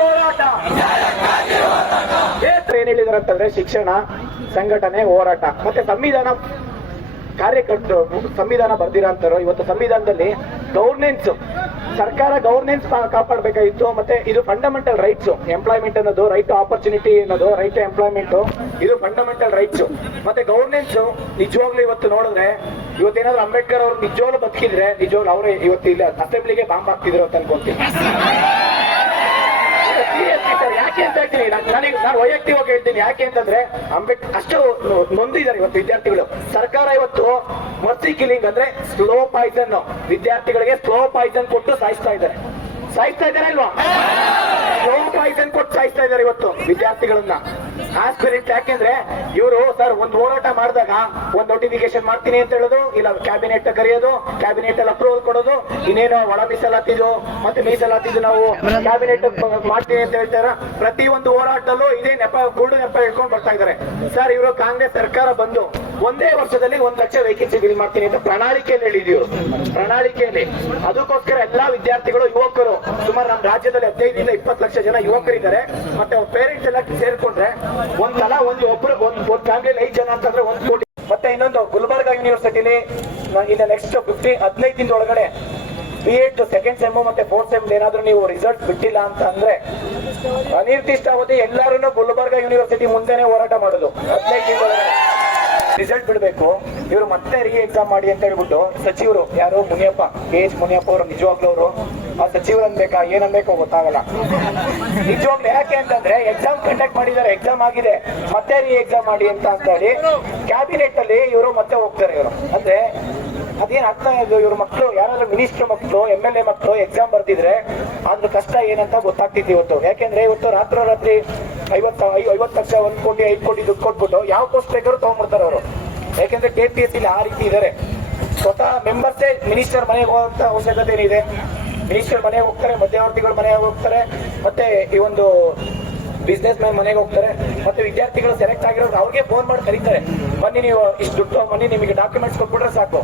ಹೋರಾಟ. ಏನ್ ಹೇಳಿದಾರೆ ಅಂತಂದ್ರೆ ಶಿಕ್ಷಣ, ಸಂಘಟನೆ, ಹೋರಾಟ ಮತ್ತೆ ಸಂವಿಧಾನ ಕಾರ್ಯಕರ್ತರು ಸಂವಿಧಾನ ಬರ್ದಿರಂತಾರೋ. ಇವತ್ತು ಸಂವಿಧಾನದಲ್ಲಿ ಗವರ್ನೆನ್ಸ್, ಸರ್ಕಾರ ಗವರ್ನೆನ್ಸ್ ಕಾಪಾಡಬೇಕಾಗಿತ್ತು. ಮತ್ತೆ ಇದು ಫಂಡಮೆಂಟಲ್ ರೈಟ್ಸ್. ಎಂಪ್ಲಾಯ್ಮೆಂಟ್ ಅನ್ನೋದು, ರೈಟ್ ಟು ಆಪರ್ಚುನಿಟಿ ಅನ್ನೋದು, ರೈಟ್ ಟು ಎಂಪ್ಲಾಯ್ಮೆಂಟ್, ಇದು ಫಂಡಮೆಂಟಲ್ ರೈಟ್ಸ್. ಮತ್ತೆ ಗವರ್ನೆನ್ಸ್ ನಿಜವಾಗ್ಲೂ ಇವತ್ತು ನೋಡಿದ್ರೆ, ಇವತ್ತೇನಾದ್ರು ಅಂಬೇಡ್ಕರ್ ಅವ್ರು ನಿಜವಾಗ್ಲೂ ಬದುಕಿದ್ರೆ ನಿಜವಾಗ್ಲೂ ಅವರೇ ಇವತ್ತು ಇಲ್ಲ ಅಸೆಂಬ್ಲಿಗೆ ಬಾಂಬ್ ಹಾಕ್ತಿದ್ರು ಅಂತ ಅನ್ಕೊಂತೀನಿ. ಯಾಕೆ ಅಂತ ಹೇಳ್ತೀನಿ, ನಾನು ವೈಯಕ್ತಿಕವಾಗಿ ಹೇಳ್ತೀನಿ. ಯಾಕೆ ಅಂತಂದ್ರೆ ಅಂಬೇಡ್ಕರ್ ಅಷ್ಟು ನೊಂದಿದ್ದಾರೆ ಇವತ್ತು ವಿದ್ಯಾರ್ಥಿಗಳು. ಸರ್ಕಾರ ಇವತ್ತು ಮರ್ಸಿ ಕಿಲಿಂಗ್ ಅಂದ್ರೆ ಸ್ಲೋ ಪಾಯ್ಸನ್, ವಿದ್ಯಾರ್ಥಿಗಳಿಗೆ ಸ್ಲೋ ಪಾಯ್ಸನ್ ಕೊಟ್ಟು ಸಾಯಿಸ್ತಾ ಇದ್ದಾರೆ ಅಲ್ವಾ? ಸ್ಲೋ ಪಾಯ್ಸನ್ ಕೊಟ್ಟು ಸಾಯಿಸ್ತಾ ಇದ್ದಾರೆ ಇವತ್ತು ವಿದ್ಯಾರ್ಥಿಗಳನ್ನ. ಆಸ್ಪಿರೆಂಟ್ ಯಾಕೆಂದ್ರೆ ಇವರು ಸರ್ ಒಂದು ಹೋರಾಟ ಮಾಡಿದಾಗ ಒಂದು ನೋಟಿಫಿಕೇಶನ್ ಮಾಡ್ತೀನಿ ಅಂತ ಹೇಳೋದು, ಇಲ್ಲ ಕ್ಯಾಬಿನೆಟ್ ಕರೆಯೋದು, ಕ್ಯಾಬಿನೆಟ್ ಅಲ್ಲಿ ಅಪ್ರೂವಲ್ ಕೊಡೋದು, ಇನ್ನೇನೋ ಒಳ ಮೀಸಲಾತಿದು ಮತ್ತೆ ಮೀಸಲಾತಿದು ನಾವು ಕ್ಯಾಬಿನೆಟ್ ಮಾಡ್ತೀನಿ ಅಂತ ಹೇಳ್ತಾರ. ಪ್ರತಿ ಒಂದು ಹೋರಾಟದಲ್ಲೂ ಇದೇ ನೆಪ, ಕೂಡು ನೆಪ ಹೇಳ್ಕೊಂಡು ಬರ್ತಾ ಇದ್ದಾರೆ. ಸರ್ ಇವರು ಕಾಂಗ್ರೆಸ್ ಸರ್ಕಾರ ಬಂದು ಒಂದೇ ವರ್ಷದಲ್ಲಿ 1 ಲಕ್ಷ ವೇಕೆನ್ಸಿ ಫಿಲ್ ಮಾಡ್ತೀನಿ ಅಂತ ಪ್ರಣಾಳಿಕೆಯಲ್ಲಿ ಹೇಳಿದ್ರು. ಪ್ರಣಾಳಿಕೆಯಲ್ಲಿ ಅದಕ್ಕೋಸ್ಕರ ಎಲ್ಲಾ ವಿದ್ಯಾರ್ಥಿಗಳು, ಯುವಕರು, ಸುಮಾರು ನಮ್ಮ ರಾಜ್ಯದಲ್ಲಿ 15 ರಿಂದ 20 ಲಕ್ಷ ಜನ ಯುವಕರಿದ್ದಾರೆ. ಮತ್ತೆ ಪೇರೆಂಟ್ಸ್ ಎಲ್ಲ ಸೇರ್ಕೊಂಡ್ರೆ ಒಂದ್ಸಲ ಒಬ್ರು ಫ್ಯಾಮಿಲಿ 5 ಜನ ಅಂತಂದ್ರೆ 1 ಕೋಟಿ. ಮತ್ತೆ ಇನ್ನೊಂದು ಗುಲ್ಬರ್ಗಾ ಯೂನಿವರ್ಸಿಟಿಲಿ ಇನ್ನು ನೆಕ್ಸ್ಟ್ 15 ದಿನದ ಒಳಗಡೆ B.Ed ಸೆಕೆಂಡ್ ಸೆಮ್ ಮತ್ತೆ 4th ಸೆಮ್ ಏನಾದ್ರು ನೀವು ರಿಸಲ್ಟ್ ಬಿಟ್ಟಿಲ್ಲ ಅಂತ ಅಂದ್ರೆ ಅನಿರ್ದಿಷ್ಟ ಅವಧಿ ಎಲ್ಲರೂ ಗುಲ್ಬರ್ಗಾ ಯೂನಿವರ್ಸಿಟಿ ಮುಂದೆನೆ ಹೋರಾಟ ಮಾಡೋದು. 15 ದಿನದೊಳಗಡೆ ರಿಸಲ್ಟ್ ಬಿಡ್ಬೇಕು. ಇವರು ಮತ್ತೆ ರೀ ಎಕ್ಸಾಮ್ ಮಾಡಿ ಅಂತ ಹೇಳ್ಬಿಟ್ಟು ಸಚಿವರು ಯಾರು ಮುನಿಯಪ್ಪ, KH ಮುನಿಯಪ್ಪ ಅವರು, ನಿಜವಾಗ್ಲೂ ಅವರು ಆ ಸಚಿವರು ಅನ್ಬೇಕಾ ಏನನ್ಬೇಕೋ ಗೊತ್ತಾಗಲ್ಲ ನಿಜವಾಗ್ಲೂ. ಯಾಕೆ ಅಂತಂದ್ರೆ ಎಕ್ಸಾಮ್ ಕಂಡಕ್ಟ್ ಮಾಡಿದ್ದಾರೆ, ಎಕ್ಸಾಮ್ ಆಗಿದೆ, ಮತ್ತೆ ರೀ ಎಕ್ಸಾಮ್ ಮಾಡಿ ಅಂತ ಹೇಳಿ ಕ್ಯಾಬಿನೆಟ್ ಅಲ್ಲಿ ಇವರು ಮತ್ತೆ ಹೋಗ್ತಾರೆ. ಇವರು ಅಂದ್ರೆ ಅದೇನ್ ಅರ್ಥ ಇದು, ಇವ್ರ ಮಕ್ಕಳು ಯಾರಾದ್ರೂ ಮಿನಿಸ್ಟರ್ ಮಕ್ಕಳು, MLA ಮಕ್ಕಳು ಎಕ್ಸಾಮ್ ಬರ್ತಿದ್ರೆ ಅದ್ರ ಕಷ್ಟ ಏನಂತ ಗೊತ್ತಾಗ್ತಿತ್ತು ಇವತ್ತು. ಯಾಕೆಂದ್ರೆ ಇವತ್ತು ರಾತ್ರಿ 50 ಲಕ್ಷ 1 ಕೋಟಿ 5 ಕೋಟಿ ದುಡ್ಡು ಕೊಟ್ಬಿಟ್ಟು ಯಾವ ಪೋಸ್ಟ್ ಬೇಕಾದ್ರೂ ತಗೊಂಡ್ಬಿಡ್ತಾರೆ ಅವರು. ಯಾಕೆಂದ್ರೆ KPSC ಆ ರೀತಿ ಇದಾರೆ. ಸ್ವತಃ ಮೆಂಬರ್ಸೇ ಮಿನಿಸ್ಟರ್ ಮನೆಗೆ ಹೋಗುವಂತ ಅವಶ್ಯಕತೆ ಏನಿದೆ? ಮಿನಿಸ್ಟರ್ ಮನೆಗೆ ಹೋಗ್ತಾರೆ, ಮಧ್ಯವರ್ತಿಗಳು ಮನೆಗೆ ಹೋಗ್ತಾರೆ, ಮತ್ತೆ ಈ ಒಂದು ಬಿಸ್ನೆಸ್ ಮ್ಯಾನ್ ಮನೆಗೆ ಹೋಗ್ತಾರೆ. ಮತ್ತೆ ವಿದ್ಯಾರ್ಥಿಗಳು ಸೆಲೆಕ್ಟ್ ಆಗಿರೋರು ಅವ್ರಿಗೆ ಫೋನ್ ಮಾಡಿ ಕರೀತಾರೆ, ಬನ್ನಿ ನೀವು ಇಷ್ಟು ದುಡ್ಡು, ಬನ್ನಿ ನಿಮಗೆ ಡಾಕ್ಯುಮೆಂಟ್ಸ್ ಕೊಟ್ಬಿಟ್ರೆ ಸಾಕು,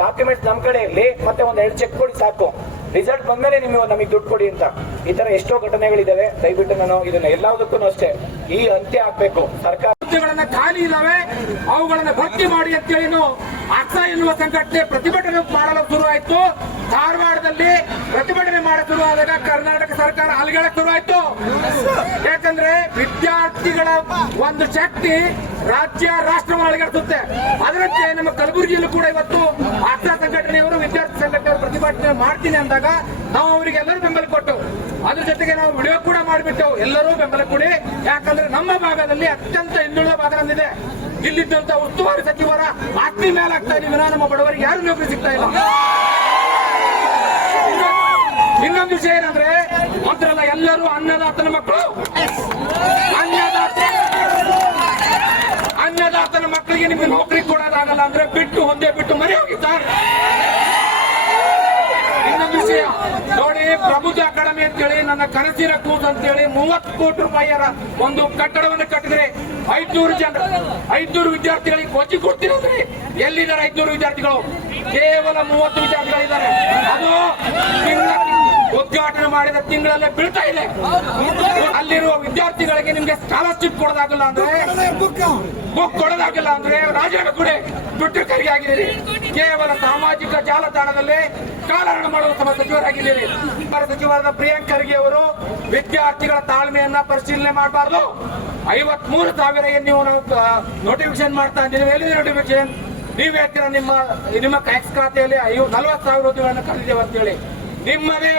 ಡಾಕ್ಯುಮೆಂಟ್ಸ್ ನಮ್ ಕಡೆ ಇರಲಿ, ಮತ್ತೆ 2 ಚೆಕ್ ಕೊಡಿ ಸಾಕು, ರಿಸಲ್ಟ್ ಬಂದ್ಮೇಲೆ ನಮಗೆ ದುಡ್ಡು ಕೊಡಿ ಅಂತ. ಈ ತರ ಎಷ್ಟೋ ಘಟನೆಗಳಿದಾವೆ. ದಯವಿಟ್ಟು ನಾನು ಇದನ್ನ ಎಲ್ಲದಕ್ಕೂ ಅಷ್ಟೇ ಈ ಅಂತ್ಯ ಆಗ್ಬೇಕು. ಸರ್ಕಾರ ಹುದ್ದೆಗಳನ್ನ ಖಾಲಿ ಇದಾವೆ, ಅವುಗಳನ್ನ ಭರ್ತಿ ಮಾಡಿ ಅಂತೇಳಿ ಅಕ್ಸಾ ಎನ್ನುವ ಸಂಘಟನೆ ಪ್ರತಿಭಟನೆ ಮಾಡಲು ಶುರುವಾಯಿತು. ಧಾರವಾಡದಲ್ಲಿ ಪ್ರತಿಭಟನೆ ಮಾಡಲು ಶುರುವಾದಾಗ ಕರ್ನಾಟಕ ಸರ್ಕಾರ ಅಲ್ಗೆಳಕ್ ಶುರುವಾಯಿತು. ಯಾಕಂದ್ರೆ ವಿದ್ಯಾರ್ಥಿಗಳ ಒಂದು ಶಕ್ತಿ ರಾಜ್ಯ ರಾಷ್ಟ್ರವನ್ನು ಅಲುಗಾಡಿಸುತ್ತೆ. ಅದರಂತೆ ನಮ್ಮ ಕಲಬುರಗಿಯಲ್ಲೂ ಕೂಡ ಇವತ್ತು ಅಕ್ಸಾ ಸಂಘಟನೆಯವರು, ವಿದ್ಯಾರ್ಥಿ ಸಂಘಟನೆಯವರು ಪ್ರತಿಭಟನೆ ಮಾಡ್ತೀನಿ ಅಂದಾಗ ನಾವು ಅವರಿಗೆಲ್ಲರೂ ಬೆಂಬಲ ಕೊಟ್ಟು, ಅದ್ರ ಜೊತೆಗೆ ನಾವು ವಿಡಿಯೋ ಕೂಡ ಮಾಡಿಬಿಟ್ಟೆವು. ಎಲ್ಲರೂ ಬೆಂಬಲ ಕೊಡಿ. ಯಾಕಂದ್ರೆ ನಮ್ಮ ಭಾಗದಲ್ಲಿ ಅತ್ಯಂತ ಹಿಂದುಳಿದ ಭಾಗ ನಮ್ದಿದೆ. ಇಲ್ಲಿದ್ದಂತ ಉಸ್ತುವಾರಿ ಸಚಿವರ ಆಸ್ತಿ ಮೇಲೆ ಆಗ್ತಾ ಇದೀವಿ, ನಮ್ಮ ಬಡವರಿಗೆ ಯಾರು ನೌಕರಿ ಸಿಗ್ತಾ ಇಲ್ಲ. ಇನ್ನೊಂದು ವಿಷಯ ಏನಂದ್ರೆ ಮಾತ್ರಲ್ಲ, ಎಲ್ಲರೂ ಅನ್ನದಾತನ ಮಕ್ಕಳು. ಅನ್ನದಾತನ ಮಕ್ಕಳಿಗೆ ನಿಮ್ಗೆ ನೌಕರಿ ಕೊಡೋದಾಗಲ್ಲ ಅಂದ್ರೆ ಬಿಟ್ಟು ಒಂದೇ ಬಿಟ್ಟು ಮನೆ ಹೋಗಿದ್ದಾರೆ. ಇನ್ನೊಂದು ವಿಷಯ ನೋಡಿ, ಪ್ರಬುದ್ಧ ಅಕಾಡೆಮಿ ಅಂತೇಳಿ ನನ್ನ ಕನಸಿನ ಕೂಸು ಅಂತೇಳಿ 30 ಕೋಟಿ ರೂಪಾಯಿಯ ಒಂದು ಕಟ್ಟಡವನ್ನು ಕಟ್ಟಿದ್ರೆ 500 ವಿದ್ಯಾರ್ಥಿಗಳಿಗೆ ಕೋಚಿಂಗ್ ಕೊಡ್ತಿರೋದ್ರಿ. ಎಲ್ಲಿದ್ದಾರೆ 500 ವಿದ್ಯಾರ್ಥಿಗಳು? ಕೇವಲ 30 ವಿದ್ಯಾರ್ಥಿಗಳಿದ್ದಾರೆ. ಅದು ಉದ್ಘಾಟನೆ ಮಾಡಿದ ತಿಂಗಳಲ್ಲೇ ಬೀಳ್ತಾ ಇದೆ. ಅಲ್ಲಿರುವ ವಿದ್ಯಾರ್ಥಿಗಳಿಗೆ ನಿಮ್ಗೆ ಸ್ಕಾಲರ್ಶಿಪ್ ಕೊಡೋದಾಗಲ್ಲ ಅಂದ್ರೆ, ಬುಕ್ ಕೊಡೋದಾಗಿಲ್ಲ ಅಂದ್ರೆ ರಾಜೀನಾಮೆ ಕೂಡ ಬಿಟ್ಟು ಕರಿಗೆ ಆಗಿದ್ದೀರಿ. ಕೇವಲ ಸಾಮಾಜಿಕ ಜಾಲತಾಣದಲ್ಲಿ ಕಾಲಹರಣ ಮಾಡುವ ಸಚಿವರಾಗಿದ್ದೀರಿ. ಸಚಿವರಾದ ಪ್ರಿಯಾಂಕ್ ಖರ್ಗೆ ಅವರು ವಿದ್ಯಾರ್ಥಿಗಳ ತಾಳ್ಮೆಯನ್ನ ಪರಿಶೀಲನೆ ಮಾಡಬಾರ್ದು. 53,000 ನೀವು ನೋಟಿಫಿಕೇಶನ್ ಮಾಡ್ತಾ ಇದ್ದೀವಿ. ಎಲ್ಲಿದೆ ನೋಟಿಫಿಕೇಶನ್? ನೀವು ಹೇಳ್ತೀರ ನಿಮ್ಮ ಟ್ಯಾಕ್ಸ್ ಖಾತೆಯಲ್ಲಿ 40,000 ಹುದ್ದೆಗಳನ್ನು ಕಳೆದಿದ್ದೇವೆ ಅಂತ ಹೇಳಿ. ನಿಮ್ಮದೇ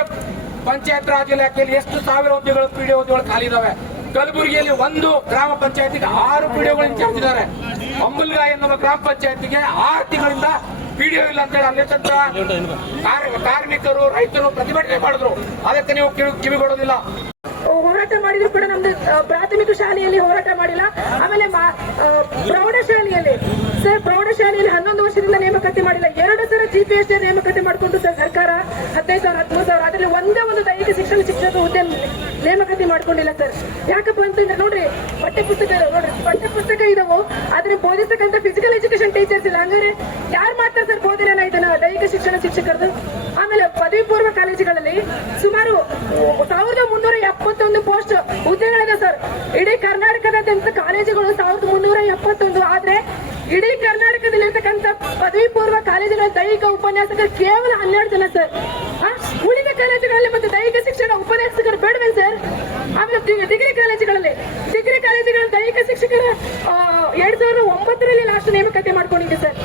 ಪಂಚಾಯತ್ ರಾಜ್ ಇಲಾಖೆಯಲ್ಲಿ ಎಷ್ಟು 1000 ಹುದ್ದೆಗಳು PDO ಹುದ್ದೆಗಳು ಖಾಲಿ ಇದಾವೆ. ಕಲಬುರಗಿಯಲ್ಲಿ 1 ಗ್ರಾಮ ಪಂಚಾಯತಿಗೆ 6 PDOಗಳು ಇನ್ಚಾರ್ಜ್ ಇದ್ದಾರೆ. ಅಂಬಲ್ಗ ಎನ್ನುವ ಗ್ರಾಮ ಪಂಚಾಯತಿಗೆ 6 ತಿಂಗಳಿಂದ PDO ಇಲ್ಲ ಅಂತೇಳಿ ಅಲ್ಲಿ ಕಾರ್ಮಿಕರು, ರೈತರು ಪ್ರತಿಭಟನೆ ಮಾಡಿದ್ರು. ಅದಕ್ಕೆ ನೀವು ಕಿವಿಗೊಡೋದಿಲ್ಲ. ಹೋರಾಟ ಮಾಡಿದ್ರು ಕೂಡ ನಮ್ದು ಪ್ರಾಥಮಿಕ ಶಾಲೆಯಲ್ಲಿ ಹೋರಾಟ ಮಾಡಿಲ್ಲ. ಆಮೇಲೆ ಪ್ರೌಢಶಾಲೆಯಲ್ಲಿ 11 ವರ್ಷದಿಂದ ನೇಮಕಾತಿ ಮಾಡಿಲ್ಲ. 2 ಸಲ GPSC ನೇಮಕಾತಿ ಮಾಡಿಕೊಂಡು ಸರ್ ಸರ್ಕಾರ 15,000 13,000 ಅದರಲ್ಲಿ ಒಂದೇ ಒಂದು ದೈಹಿಕ ಶಿಕ್ಷಣ ಶಿಕ್ಷಕ ಹುದ್ದೆ ನೇಮಕಾತಿ ಮಾಡ್ಕೊಂಡಿಲ್ಲ ಸರ್. ಯಾಕಪ್ಪ ಅಂತಂದ್ರೆ ನೋಡ್ರಿ, ಪಠ್ಯಪುಸ್ತಕ ಇದಾವು, ಆದ್ರೆ ಬೋಧಿಸಕ್ಕಂತ ಫಿಸಿಕಲ್ ಎಜುಕೇಶನ್ ಟೀಚರ್ಸ್ ಇಲ್ಲ. ಹಂಗಾರೆ ಯಾರು ಮಾಡ್ತಾರೆ ಸರ್ ಬೋಧನೆ ಇದನ್ನ ದೈಹಿಕ ಶಿಕ್ಷಣ ಶಿಕ್ಷಕರದು? ಆಮೇಲೆ ಪದವಿ ಪೂರ್ವ ಕಾಲೇಜುಗಳಲ್ಲಿ ಸುಮಾರು 1371 ಕರ್ನಾಟಕದಂತ ಕಾಲೇಜುಗಳು 1371, ಆದ್ರೆ ಇಡೀ ಕರ್ನಾಟಕದಲ್ಲಿರ್ತಕ್ಕಂಥ ಪದವಿ ಪೂರ್ವ ಕಾಲೇಜುಗಳ ದೈಹಿಕ ಉಪನ್ಯಾಸಕರು ಕೇವಲ 12 ಜನ ಸರ್. ಉಳಿದ ಕಾಲೇಜುಗಳಲ್ಲಿ ಮತ್ತೆ ದೈಹಿಕ ಶಿಕ್ಷಣ ಉಪನ್ಯಾಸಕರು ಬೇಡವೇ ಸರ್? ಆಮೇಲೆ ಡಿಗ್ರಿ ಕಾಲೇಜುಗಳಲ್ಲಿ ದೈಹಿಕ ಶಿಕ್ಷಕರ 2009ರಲ್ಲಿ ಲಾಸ್ಟ್ ನೇಮಕಾತಿ ಮಾಡ್ಕೊಂಡಿದೆ ಸರ್.